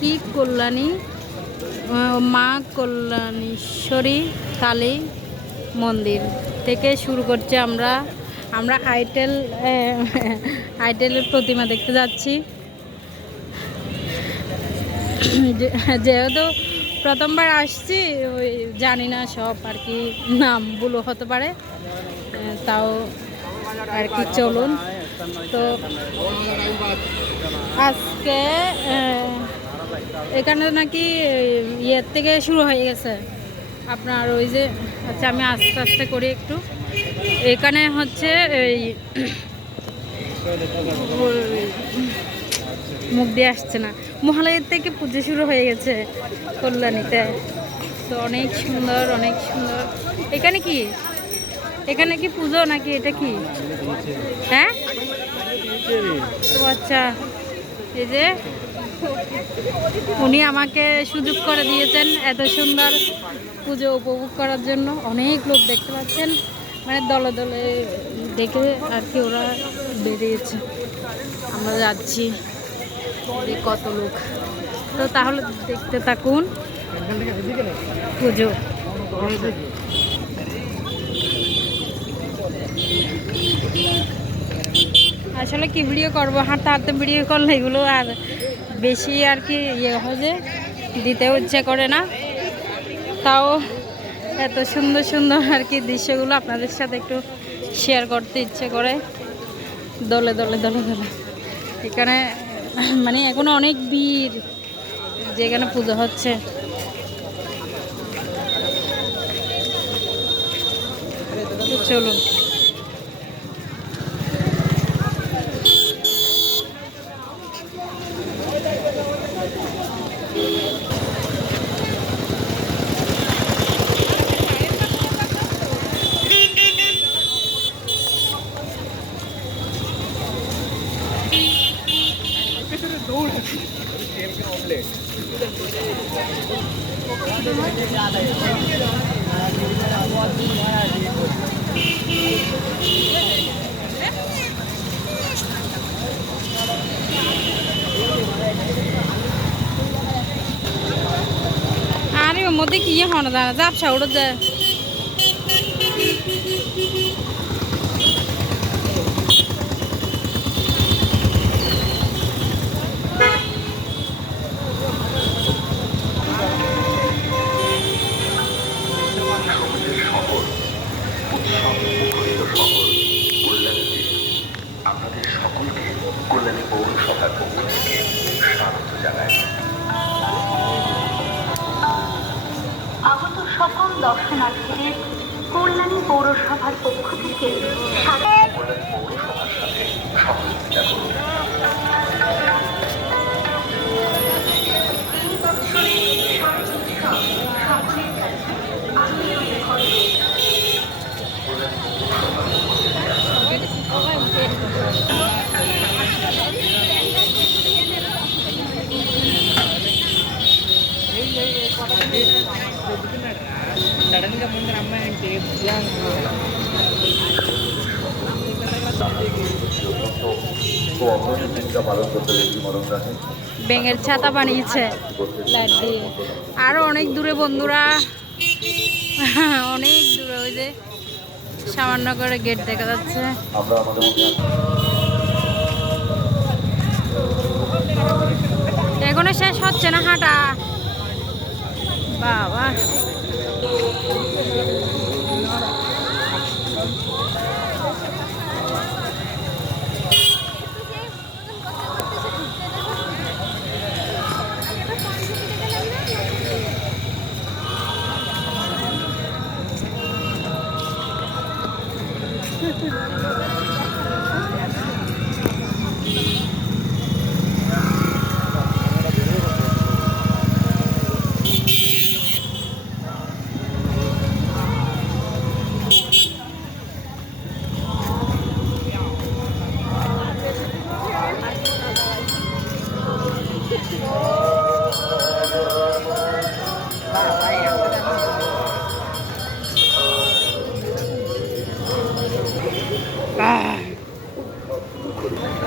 কি কল্যাণী মা কল্যাণেশ্বরী কালী মন্দির থেকে শুরু করছে। আমরা আইটেলের প্রতিমা দেখতে যাচ্ছি। যেহেতু প্রথমবার আসছি, ওই জানি না সব আর কি, নাম ভুলও হতে পারে, তাও আর কি চলুন। তো আজকে এখানে নাকি ইয়ের থেকে শুরু হয়ে গেছে আপনার ওই যে, আচ্ছা আমি আস্তে আস্তে করি একটু। এখানে হচ্ছে এই মুখ দিয়ে আসছে না, মহালয়ের থেকে পুজো শুরু হয়ে গেছে কল্যাণীতে। তো অনেক সুন্দর, অনেক সুন্দর। এখানে কি পুজো নাকি এটা কি? হ্যাঁ, ও আচ্ছা। এই যে উনি আমাকে সুযোগ করে দিয়েছেন এত সুন্দর পুজো উপভোগ করার জন্য। অনেক লোক দেখতে পাচ্ছেন, মানে দলে দলে দেখে আর কি ওরা বেরিয়েছে। আমরা যাচ্ছি, যে কত লোক। তো তাহলে দেখতে থাকুন পুজো। আসলে কি ভিডিও করবো, হাঁটতে হাঁটতে ভিডিও করলে এগুলো আর বেশি আর কি ইয়ে হয়, যে দিতেও ইচ্ছে করে না। তাও এত সুন্দর সুন্দর আর কি দৃশ্যগুলো আপনাদের সাথে একটু শেয়ার করতে ইচ্ছে করে। দলে দলে দলে দলে এখানে মানে এখনো অনেক ভিড়, যেখানে পুজো হচ্ছে। চলুন। আরে ওর মধ্যে কি হন জানা, জাপসা উড়ে যায়। আপনাদের সকলকে কল্যাণী পৌরসভার পক্ষ থেকে স্বাগত জানাই। আগত সকল দর্শনার্থীদের কল্যাণী পৌরসভার পক্ষ থেকে কল্যাণী পৌরসভার সাথে সহযোগিতা করুন। সকলের কাছে సడన్ గా ముందర అమ్మాయి అంటే ব্যাঙের ছাতা বানিয়েছে লাইট দিয়ে। আরো অনেক দূরে বন্ধুরা, অনেক দূরে, ওই যে সামান্য করে গেট দেখা যাচ্ছে। এখনো শেষ হচ্ছে না হাঁটা, বাবা।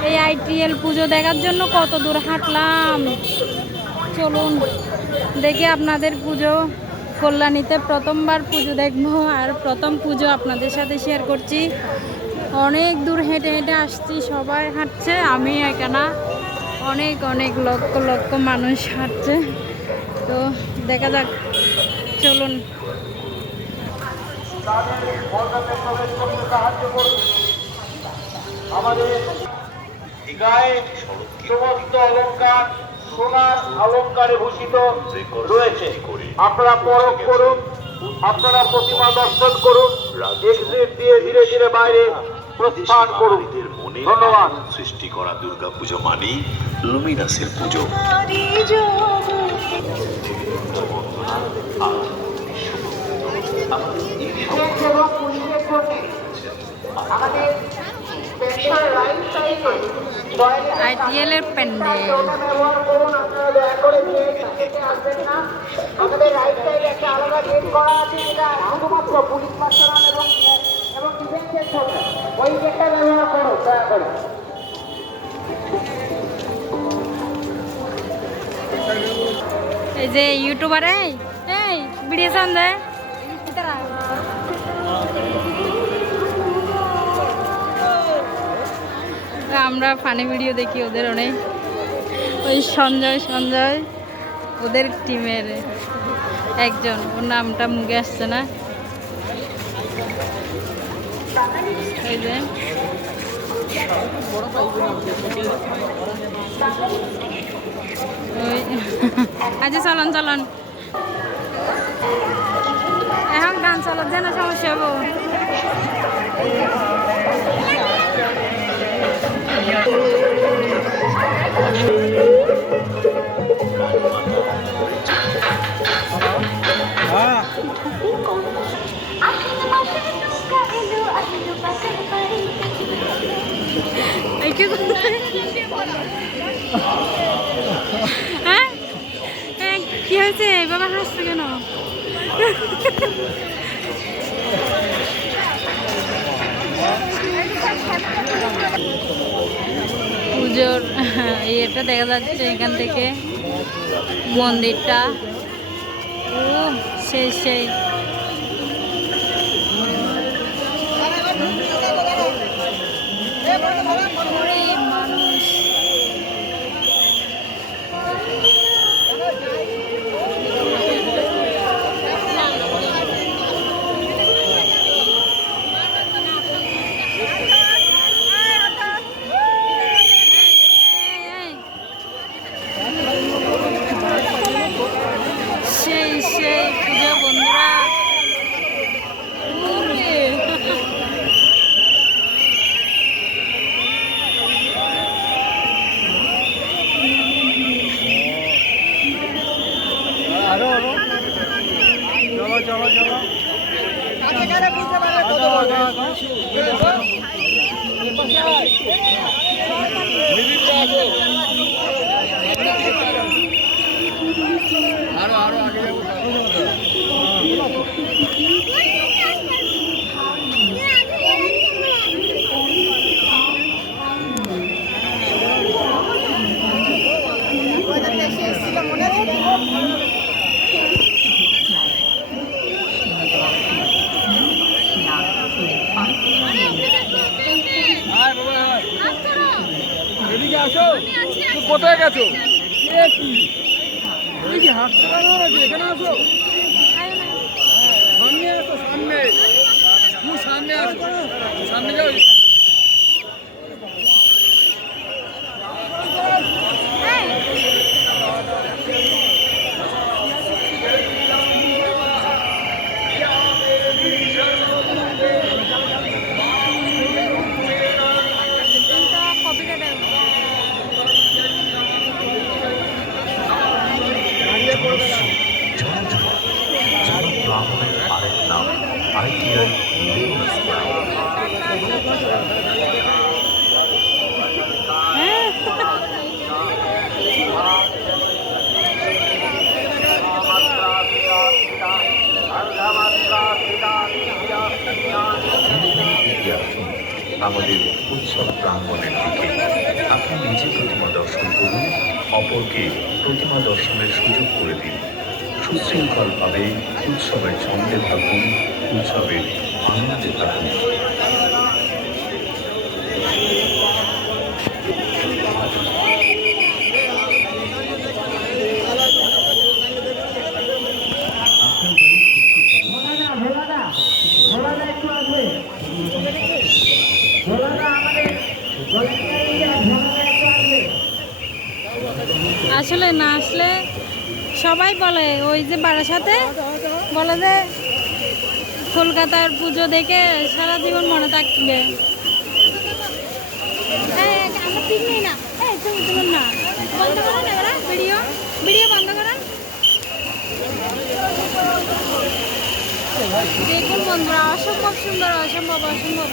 এই আইটিএল পুজো দেখার জন্য কত দূর হাঁটলাম, চলুন দেখি আপনাদের পুজো। কল্যাণীতে প্রথমবার পুজো দেখবো, আর প্রথম পুজো আপনাদের সাথে শেয়ার করছি। অনেক দূর হেঁটে হেঁটে আসছি, সবাই হাঁটছে, আমি একানা। অনেক অনেক লক্ষ লক্ষ মানুষ হাঁটছে, তো দেখা যাক, চলুন। আমাদের গায়ে সমস্ত অলঙ্কার সোনার অলঙ্কারে ভূষিত রয়েছে। আপনারা পরখ করুন, আপনারা প্রতিমা দর্শন করুন, এক্সিট দিয়ে ধীরে ধীরে বাইরে প্রস্থান করুন। ধন্যবাদ। সৃষ্টি করা দুর্গা পুজো মানে লুমিনাসের পুজো। আমাদের স্পেশাল রাইট সাইডে ITL এর প্যান্ডেল। ব্যবহার করুন। আপনারা দয়া করে থেকে আসবেন না। আমাদের রাইট সাইডে একটা আলাদা গেট করা আছে, যেটা শুধুমাত্র পুলিশ পার্সোনাল এবং ডিফেন্সের জন্য। ওই গেটটা ব্যবহার করুন দয়া করে। এই যে ইউটিউবার, এই ভিডিও চান দেয়, আমরা ফানি ভিডিও দেখি ওদের অনেক। ওই সঞ্জয় ওদের টিমের একজন, ওর নামটা মুখে আসছে না। এই যে ওই আচ্ছা, চলন এখন গান চালার যেন সমস্যা হবো। হ্যাঁ, কি হয়েছে বাবা, হাসছে কেন? পুজোর ইয়েটা দেখা যাচ্ছে এখান থেকে, মন্দিরটা। ও সেই মানুষ। সেই পুজো বন্ধুরা। কোথায় গেছো? হাঁটতে পারো নাকি? এখানে আসো, সামনে আসো, সামনে আসো, সামনে যাও। আরেক নাম ITL লুমিনাস ক্লাব। আমাদের উৎসব প্রাঙ্গণের দিকে আপনি নিজে প্রতিমা দর্শন করুন। অপরকে প্রতিমা দর্শনের সুযোগ করে দিন। সুশৃঙ্খলভাবে উৎসবের ছন্দে থাকুন, উৎসবের আনন্দে থাকুন। আসলে না আসলে সবাই বলে, ওই যে বারাসাতে বলে যে কলকাতার পুজো দেখে সারা জীবন মনে থাকবে। আমরা ঠিক নেই না, তুলুন না, বন্ধ করেন এবার ভিডিও বন্ধ করেন। দেখুন বন্ধুরা, অসম্ভব সুন্দর, অসম্ভব সুন্দর।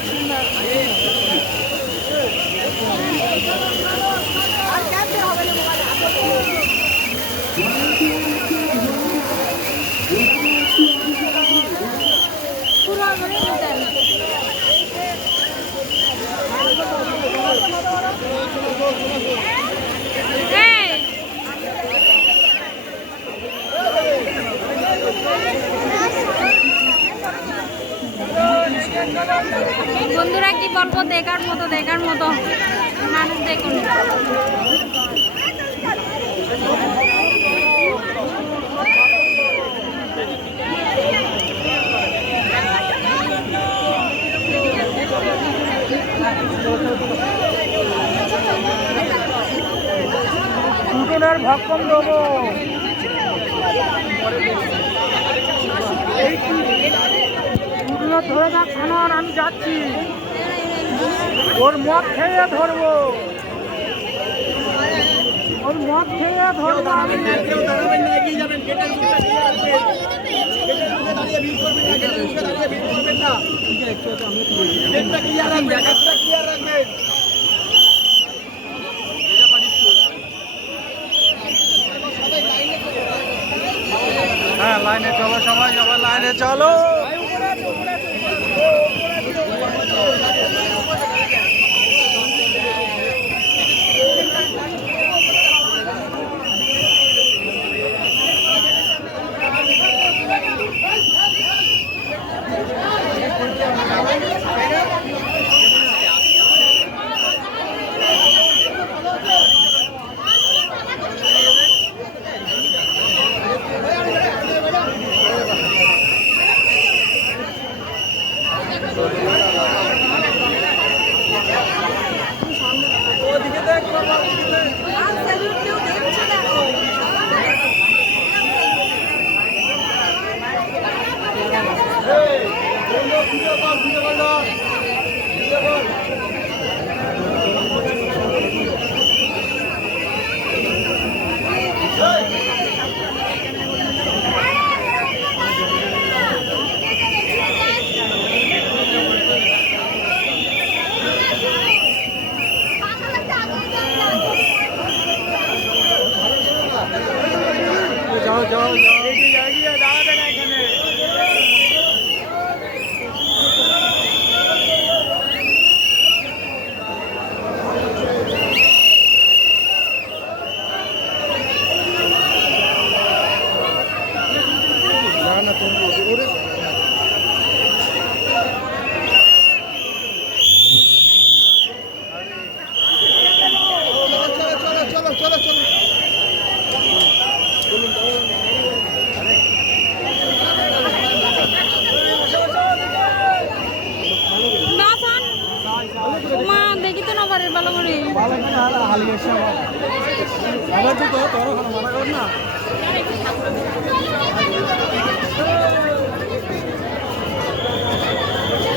বন্ধুরা কি বলবো, দেখার মতো মানুষ দেখুন। উঠোনের ভক্ষণ দেবো। উঠলো ধরে না খানার, আমি যাচ্ছি, ওর মদ খেয়ে ধরবো, আমি। কেউ দাঁড়াবেন না, এগিয়ে যাবেন, গেটের মুখে দাঁড়িয়ে রাখবেন, গেটের মুখে দাঁড়িয়ে ভিড় করবেন না, গেটের মুখে দাঁড়িয়ে ভিড় করবেন না, গেটটা ক্লিয়ার রাখবেন, গেটটা ক্লিয়ার রাখবেন। হ্যাঁ, লাইনে চলো সবাই লাইনে চলো। দেখি তো না পারে ভালো করে।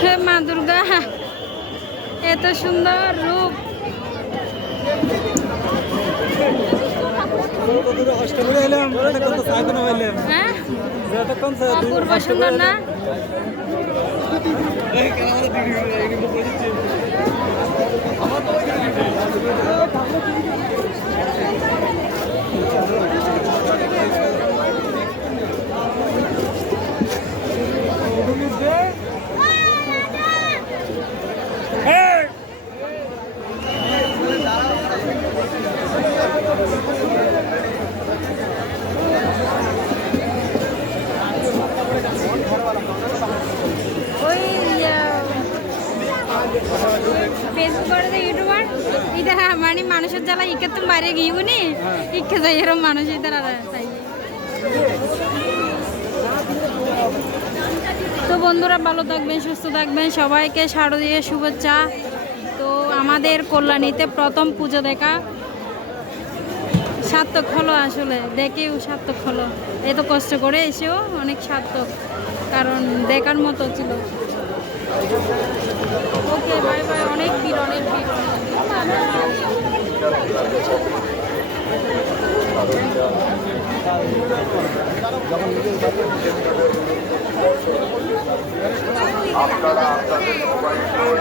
হে মা দুর্গা, এত সুন্দর রূপ। হ্যাঁ, অপূর্ব সুন্দর না? Hey! জানি মানুষের জ্বালা ইকে তুমি বাইরে গিয়েও নি ইকে যাই এরকম মানুষ এদের আর তাই। তো বন্ধুরা ভালো থাকবেন, সুস্থ থাকবেন, সবাইকে শারদীয় শুভেচ্ছা। তো আমাদের কল্যাণীতে প্রথম পুজো দেখা সার্থক হলো, আসলে দেখেও সার্থক হলো। এত কষ্ট করে এসেও অনেক সার্থক, কারণ দেখার মতো ছিল। Okay bye bye. অনেক ভিড়, অনেক ভিড়। আপনারা আপনাদের মোবাইল ফোন